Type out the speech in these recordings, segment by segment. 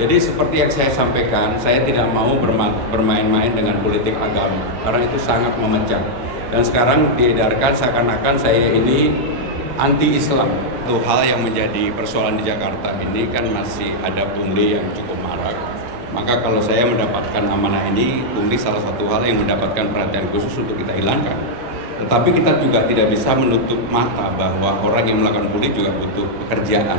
Jadi seperti yang saya sampaikan, saya tidak mau bermain-main dengan politik agama karena itu sangat memecah. Dan sekarang diedarkan seakan-akan saya ini anti-Islam. Itu hal yang menjadi persoalan di Jakarta ini kan masih ada pungli yang cukup marak. Maka kalau saya mendapatkan amanah ini, pungli salah satu hal yang mendapatkan perhatian khusus untuk kita hilangkan. Tetapi kita juga tidak bisa menutup mata bahwa orang yang melakukan pungli juga butuh pekerjaan.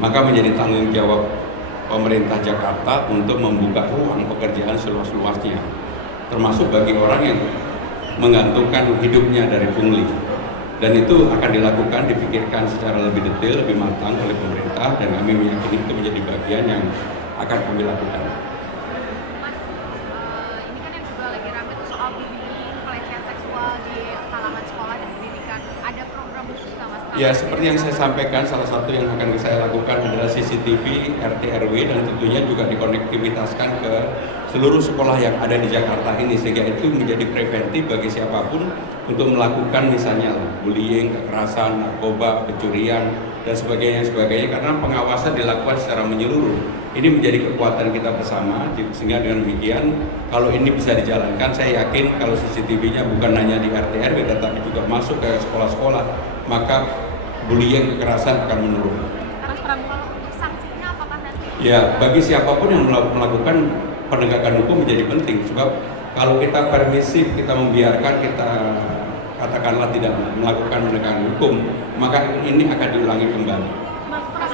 Maka menjadi tanggung jawab pemerintah Jakarta untuk membuka ruang pekerjaan seluas-luasnya, termasuk bagi orang yang menggantungkan hidupnya dari pungli. Dan itu akan dilakukan, dipikirkan secara lebih detail, lebih matang oleh pemerintah, dan kami meyakini itu menjadi bagian yang akan kami lakukan. Mas, ini kan yang juga lagi rame tuh soal bullying, pelecehan seksual di kalangan sekolah dan pendidikan. Ada program khusus nggak, Mas? Ya, seperti yang saya sampaikan, salah satu yang akan saya lakukan adalah CCTV, RT RW, dan tentunya juga dikonektivitaskan ke seluruh sekolah yang ada di Jakarta ini, sehingga itu menjadi preventif bagi siapapun untuk melakukan misalnya bullying, kekerasan, narkoba, pencurian, dan sebagainya, karena pengawasan dilakukan secara menyeluruh. Ini menjadi kekuatan kita bersama, sehingga dengan demikian kalau ini bisa dijalankan, saya yakin kalau CCTV-nya bukan hanya di RT RW tetapi juga masuk ke sekolah-sekolah, maka bullying, kekerasan akan menurun. Mas Pram, kalau untuk sanksinya apakah nanti? Ya, bagi siapapun yang melakukan penegakan hukum menjadi penting, sebab kalau kita permisif, kita membiarkan, kita katakanlah tidak melakukan penegakan hukum, maka ini akan diulangi kembali. Mas Pram,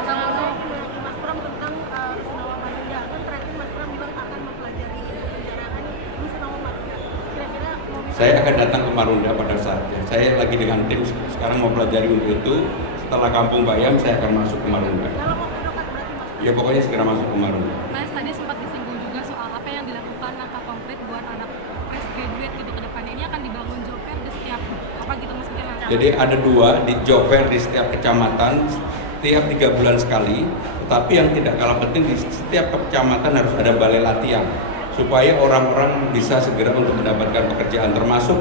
Mas Pram tentang Rusunawa Marunda, kan terakhir Mas Pram bilang akan mempelajari penjarahan Rusunawa Marunda. Kira-kira mau bisa? Saya akan datang ke Marunda pada saatnya. Saya lagi dengan tim sekarang mau pelajari untuk itu. Setelah Kampung Bayam, saya akan masuk ke Marunda. Dalam waktu dekat berarti Mas? Ya pokoknya segera masuk ke Marunda. Mas, tadi sempat disinggung juga soal apa yang dilakukan langkah konkret buat anak fresh graduate gitu ke depannya. Ini akan dibangun job fair di setiap apa gitu maksudnya? Jadi ada dua di job fair di setiap kecamatan, setiap 3 bulan sekali. Tetapi yang tidak kalah penting, di setiap kecamatan harus ada balai latihan supaya orang-orang bisa segera untuk mendapatkan pekerjaan, termasuk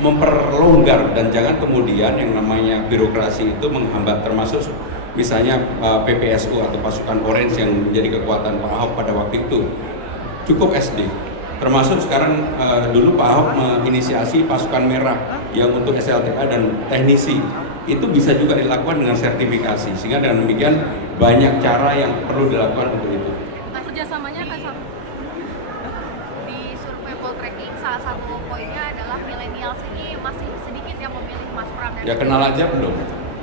memperlonggar dan jangan kemudian yang namanya birokrasi itu menghambat, termasuk misalnya PPSU atau pasukan Orange yang menjadi kekuatan Pak Ahok pada waktu itu cukup SD, termasuk sekarang dulu Pak Ahok menginisiasi pasukan merah yang untuk SLTA dan teknisi, itu bisa juga dilakukan dengan sertifikasi, sehingga dengan demikian banyak cara yang perlu dilakukan untuk itu. Nah, kerjasamanya akan sama. Di survei Poltreking salah satu poinnya adalah milenials ini masih sedikit yang memilih Mas Pram. Ya kenal aja belum,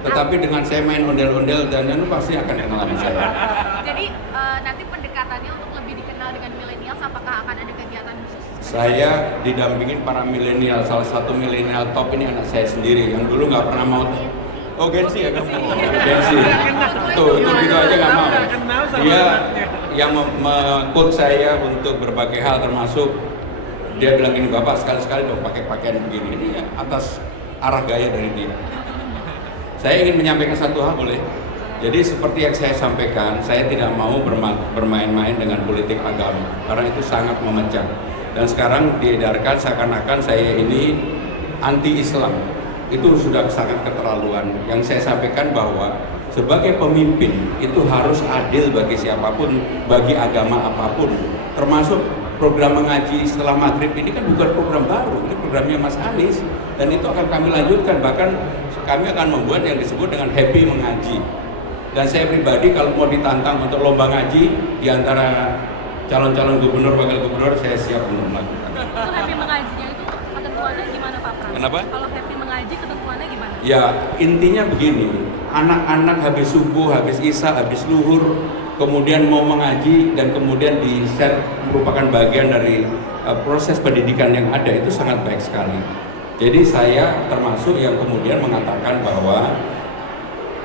tetapi dengan saya main ondel-ondel dan itu pasti akan kenal sama saya. Jadi nanti pendekatannya untuk lebih dikenal dengan milenials, apakah akan ada kegiatan khusus? Saya didampingin para milenial, salah satu milenial top ini anak saya sendiri yang dulu nggak pernah mau. Oh Gensi ya kamu? Gensi. Tuh itu gitu aja nggak mau. Dia yang coach saya untuk berbagai hal, termasuk dia bilang gini, Bapak sekali-sekali dong pakai pakaian begini. Ini ya, atas arah gaya dari dia. Saya ingin menyampaikan satu hal, boleh? Jadi seperti yang saya sampaikan, saya tidak mau bermain-main dengan politik agama karena itu sangat memecah. Dan sekarang diedarkan seakan-akan saya ini anti-Islam. Itu sudah sangat keterlaluan. Yang saya sampaikan bahwa sebagai pemimpin itu harus adil bagi siapapun, bagi agama apapun, termasuk program mengaji setelah maghrib ini kan bukan program baru, ini programnya Mas Anies, dan itu akan kami lanjutkan, bahkan kami akan membuat yang disebut dengan happy mengaji. Dan saya pribadi kalau mau ditantang untuk lomba ngaji di antara calon-calon gubernur, wakil gubernur, saya siap untuk melakukan. Itu happy mengajinya itu ketentuannya gimana Pak Pram? Kenapa? Kalau happy mengaji ketentuannya gimana? Ya intinya begini, anak-anak habis subuh, habis isya, habis luhur, kemudian mau mengaji dan kemudian di-share merupakan bagian dari proses pendidikan yang ada, itu sangat baik sekali. Jadi saya termasuk yang kemudian mengatakan bahwa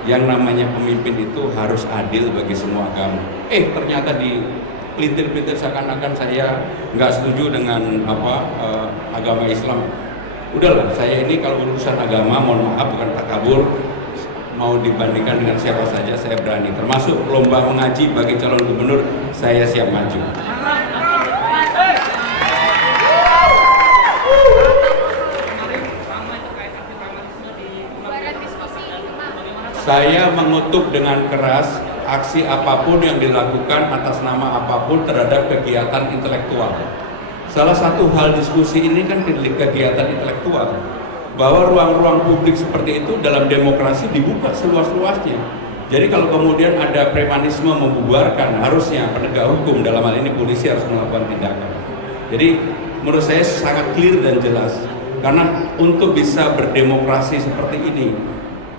yang namanya pemimpin itu harus adil bagi semua agama. Ternyata di pelintir-pelintir seakan-akan saya nggak setuju dengan agama Islam. Udahlah, saya ini kalau urusan agama, mohon maaf bukan takabur, mau dibandingkan dengan siapa saja saya berani, termasuk lomba mengaji bagi calon gubernur, saya siap maju. Saya mengutuk dengan keras aksi apapun yang dilakukan atas nama apapun terhadap kegiatan intelektual. Salah satu hal diskusi ini kan kegiatan intelektual, bahwa ruang-ruang publik seperti itu dalam demokrasi dibuka seluas-luasnya. Jadi kalau kemudian ada premanisme membubarkan, harusnya penegak hukum dalam hal ini polisi harus melakukan tindakan. Jadi menurut saya sangat clear dan jelas, karena untuk bisa berdemokrasi seperti ini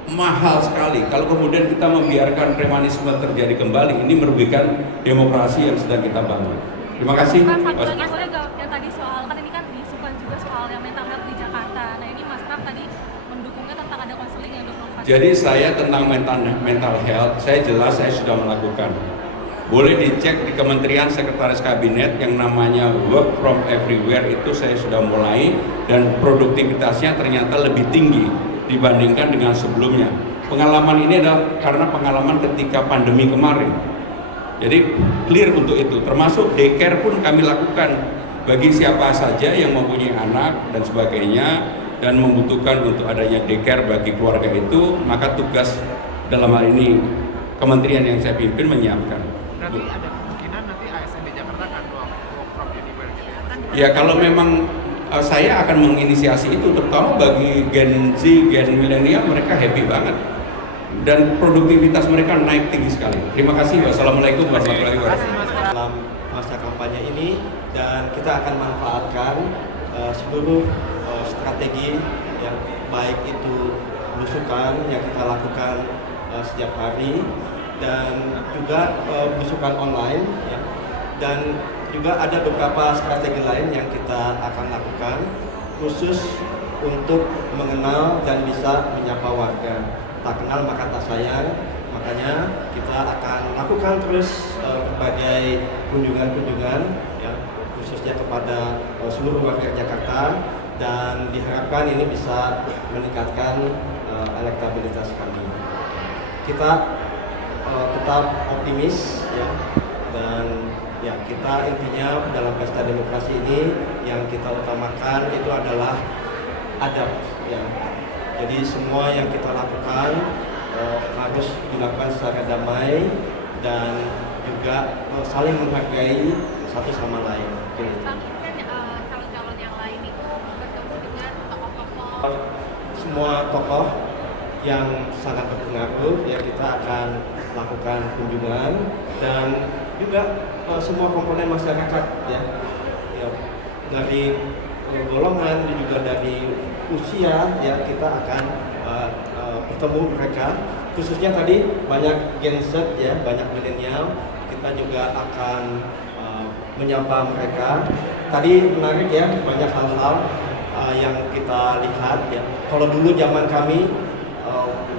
mahal sekali. Kalau kemudian kita membiarkan premanisme terjadi kembali, ini merugikan demokrasi yang sedang kita bangun. Terima kasih. Satu lagi boleh nggak, yang tadi soal, kan ini kan diisukan juga soal yang mental health di Jakarta. Nah ini Mas Pram tadi mendukungnya tentang ada konseling yang 24 jam. Jadi saya tentang mental health, saya jelas saya sudah melakukan. Boleh dicek di Kementerian Sekretaris Kabinet yang namanya Work from Everywhere, itu saya sudah mulai dan produktivitasnya ternyata lebih tinggi dibandingkan dengan sebelumnya. Pengalaman ini adalah karena pengalaman ketika pandemi kemarin. Jadi clear untuk itu, termasuk daycare pun kami lakukan bagi siapa saja yang mempunyai anak dan sebagainya dan membutuhkan untuk adanya daycare bagi keluarga itu, maka tugas dalam hal ini kementerian yang saya pimpin menyiapkan. Berarti ada kemungkinan nanti ASN di Jakarta akan work from anywhere gitu Ya ya? kalau memang saya akan menginisiasi itu, terutama bagi Gen Z, Gen milenial, mereka happy banget dan produktivitas mereka naik tinggi sekali. Terima kasih. Wassalamualaikum warahmatullahi wabarakatuh. Dalam masa kampanye ini, dan kita akan manfaatkan seluruh strategi yang baik itu belusukan yang kita lakukan setiap hari, dan juga belusukan online ya. Dan juga ada beberapa strategi lain yang kita akan lakukan khusus untuk mengenal dan bisa menyapa warga. Tak kenal maka tak sayang, makanya kita akan lakukan terus berbagai kunjungan-kunjungan ya, khususnya kepada seluruh warga Jakarta, dan diharapkan ini bisa meningkatkan elektabilitas kami. Kita tetap optimis ya, dan ya kita intinya dalam pesta demokrasi ini yang kita utamakan itu adalah adab ya. Jadi semua yang kita lakukan harus dilakukan secara damai dan juga saling menghargai satu sama lain. Bang, ini kan calon-calon yang lain itu bertemu dengan tokoh-tokoh. Semua tokoh yang sangat berpengaruh ya kita akan lakukan kunjungan, dan juga semua komponen masyarakat ya, dari golongan dan juga dari usia ya, kita akan bertemu mereka, khususnya tadi banyak Gen Z ya, banyak milenial, kita juga akan menyapa mereka. Tadi menarik ya, banyak hal-hal yang kita lihat ya. Kalau dulu zaman kami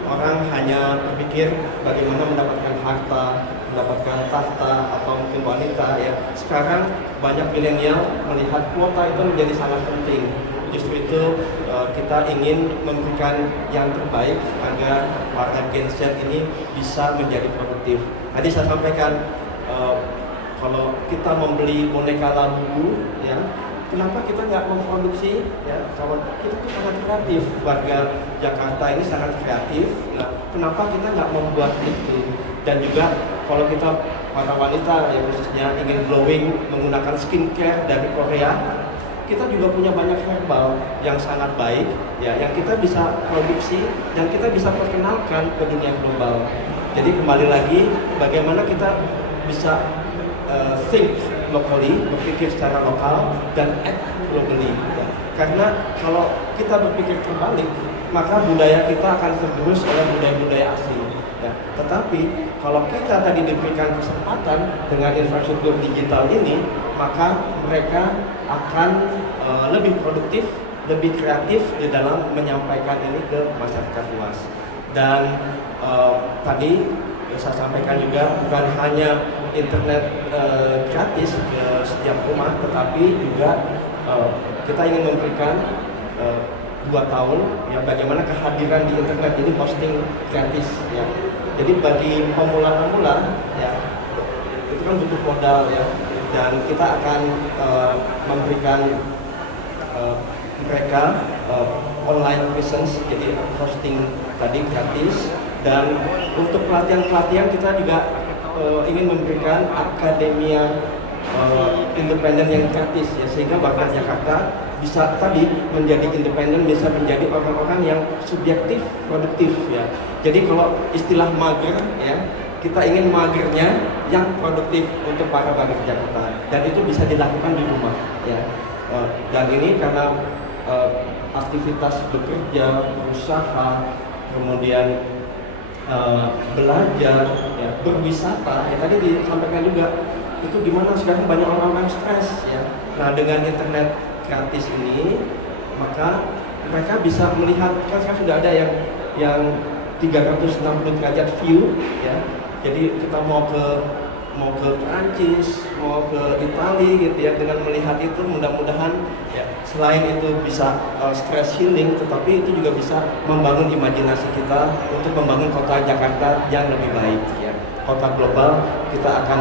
orang hanya berpikir bagaimana mendapatkan harta, mendapatkan tahta atau mungkin wanita ya. Sekarang banyak milenial melihat kuota itu menjadi sangat penting. Justru itu kita ingin memberikan yang terbaik agar para Gen Z ini bisa menjadi produktif. Tadi saya sampaikan kalau kita membeli boneka labu ya, kenapa kita nggak memproduksi ya? Kalau kita tuh sangat kreatif, warga Jakarta ini sangat kreatif. Nah, kenapa kita nggak membuat itu? Dan juga kalau kita para wanita yang khususnya ingin glowing menggunakan skincare dari Korea, kita juga punya banyak herbal yang sangat baik ya, yang kita bisa produksi dan kita bisa perkenalkan ke dunia global. Jadi kembali lagi, bagaimana kita bisa think locally, berpikir secara lokal dan act globally ya. Karena kalau kita berpikir terbalik, maka budaya kita akan tergerus oleh budaya-budaya asing ya. Tetapi kalau kita tadi diberikan kesempatan dengan infrastruktur digital ini, maka mereka akan lebih produktif, lebih kreatif di dalam menyampaikan ini ke masyarakat luas. Dan tadi saya sampaikan juga, bukan hanya internet gratis ke setiap rumah, tetapi juga kita ingin memberikan 2 tahun ya, bagaimana kehadiran di internet ini hosting gratis ya. Jadi bagi pemula-pemula ya, itu kan butuh modal ya, dan kita akan memberikan mereka online presence, jadi hosting tadi gratis. Dan untuk pelatihan-pelatihan kita juga ingin memberikan akademia independen yang gratis ya, sehingga warga Jakarta bisa tadi menjadi independen, bisa menjadi orang-orang yang subjektif produktif ya. Jadi kalau istilah mager ya, kita ingin magernya yang produktif untuk para warga Jakarta, dan itu bisa dilakukan di rumah ya. Dan ini karena aktivitas bekerja, berusaha, kemudian belajar, ya, berwisata. Ya, tadi disampaikan juga itu gimana sekarang banyak orang-orang stres ya. Nah, dengan internet gratis ini, maka mereka bisa melihat, kan sekarang sudah ada yang 360 derajat view ya. Jadi kita mau ke Prancis, mau ke Italia gitu ya, dengan melihat itu mudah-mudahan ya, selain itu bisa stress healing, tetapi itu juga bisa membangun imajinasi kita untuk membangun kota Jakarta yang lebih baik ya. Kota global kita akan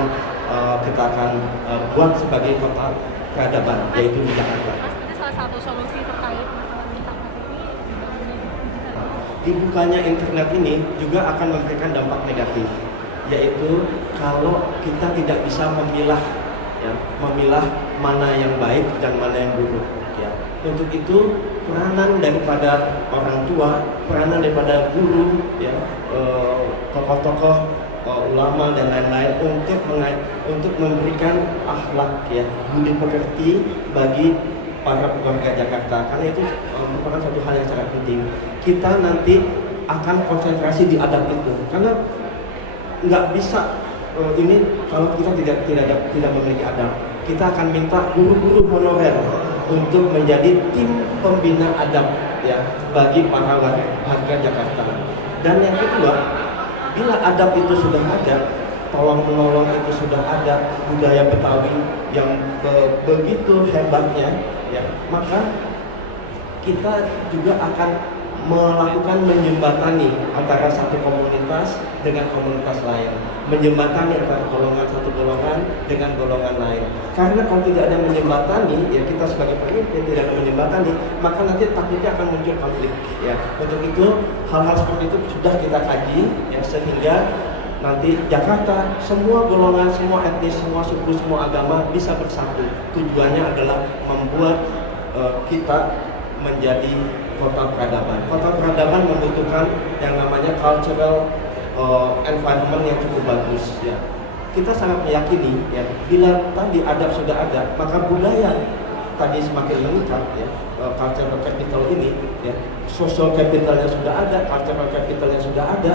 buat sebagai kota peradaban, yaitu di Jakarta. Mas, itu salah satu solusi terkait masalah internet ini dibangunnya digital. Dibukanya internet ini juga akan memberikan dampak negatif, yaitu kalau kita tidak bisa memilah mana yang baik dan mana yang buruk ya. Untuk itu peranan daripada orang tua, peranan daripada guru ya, tokoh-tokoh, ulama dan lain-lain untuk memberikan akhlak ya, budi pekerti bagi para warga Jakarta, karena itu merupakan satu hal yang sangat penting. Kita nanti akan konsentrasi di adab itu, karena nggak bisa ini kalau kita tidak memiliki adab. Kita akan minta guru-guru honorer untuk menjadi tim pembina adab ya bagi para warga Jakarta. Dan yang kedua, bila adab itu sudah ada, tolong menolong itu sudah ada, budaya Betawi yang begitu hebatnya ya, maka kita juga akan melakukan menjembatani antara satu komunitas dengan komunitas lain, menjembatani antara satu golongan dengan golongan lain. Karena kalau tidak ada menjembatani, ya kita sebagai pemimpin tidak ada menjembatani, maka nanti takutnya akan muncul konflik. Ya, untuk itu hal-hal seperti itu sudah kita kaji, ya, sehingga nanti Jakarta semua golongan, semua etnis, semua suku, semua agama bisa bersatu. Tujuannya adalah membuat kita menjadi kota peradaban. Kota peradaban membutuhkan yang namanya cultural environment yang cukup bagus ya. Kita sangat meyakini ya, bila tadi adab sudah ada, maka budaya tadi semakin meningkat ya. Cultural capital ini ya, social capitalnya sudah ada, cultural capitalnya sudah ada,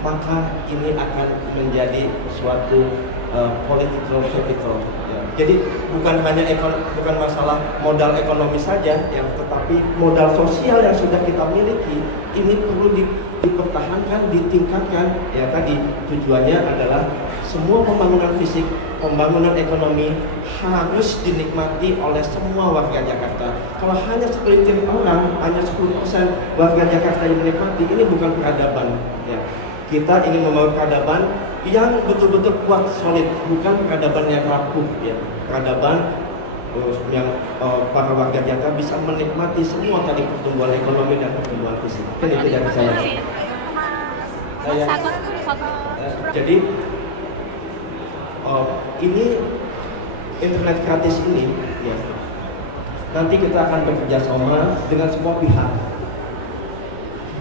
maka ini akan menjadi suatu political capital ya. Jadi bukan hanya bukan masalah modal ekonomi saja ya, tetapi modal sosial yang sudah kita miliki ini perlu dipertahankan, ditingkatkan ya. Tadi tujuannya adalah semua pembangunan fisik, pembangunan ekonomi harus dinikmati oleh semua warga Jakarta. Kalau hanya segelintir orang, hanya 10% warga Jakarta yang menikmati, ini bukan peradaban ya. Kita ingin membangun peradaban yang betul-betul kuat, solid, bukan peradaban yang rapuh ya. Peradaban yang para warga Jakarta bisa menikmati semua tadi pertumbuhan ekonomi dan pertumbuhan fisik. Kan itu dari saya. Jadi ini internet gratis ini ya, nanti kita akan bekerja sama dengan semua pihak.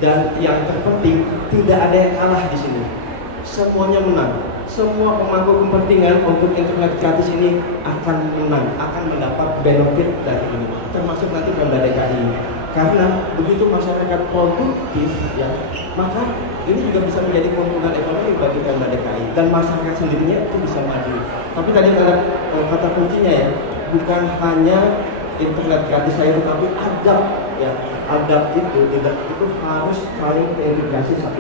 Dan yang terpenting, tidak ada yang kalah di sini. Semuanya menang. Semua pemangku kepentingan untuk internet gratis ini akan menang, akan mendapat benefit dari ini. Termasuk nanti Pemda DKI. Karena begitu masyarakat produktif, ya, maka ini juga bisa menjadi keuntungan ekonomi bagi Pemda DKI. Dan masyarakat sendirinya itu bisa maju. Tapi tadi ada kata kuncinya ya, bukan hanya internet gratis saja, tetapi adab ya. Adab itu harus saling terintegrasi satu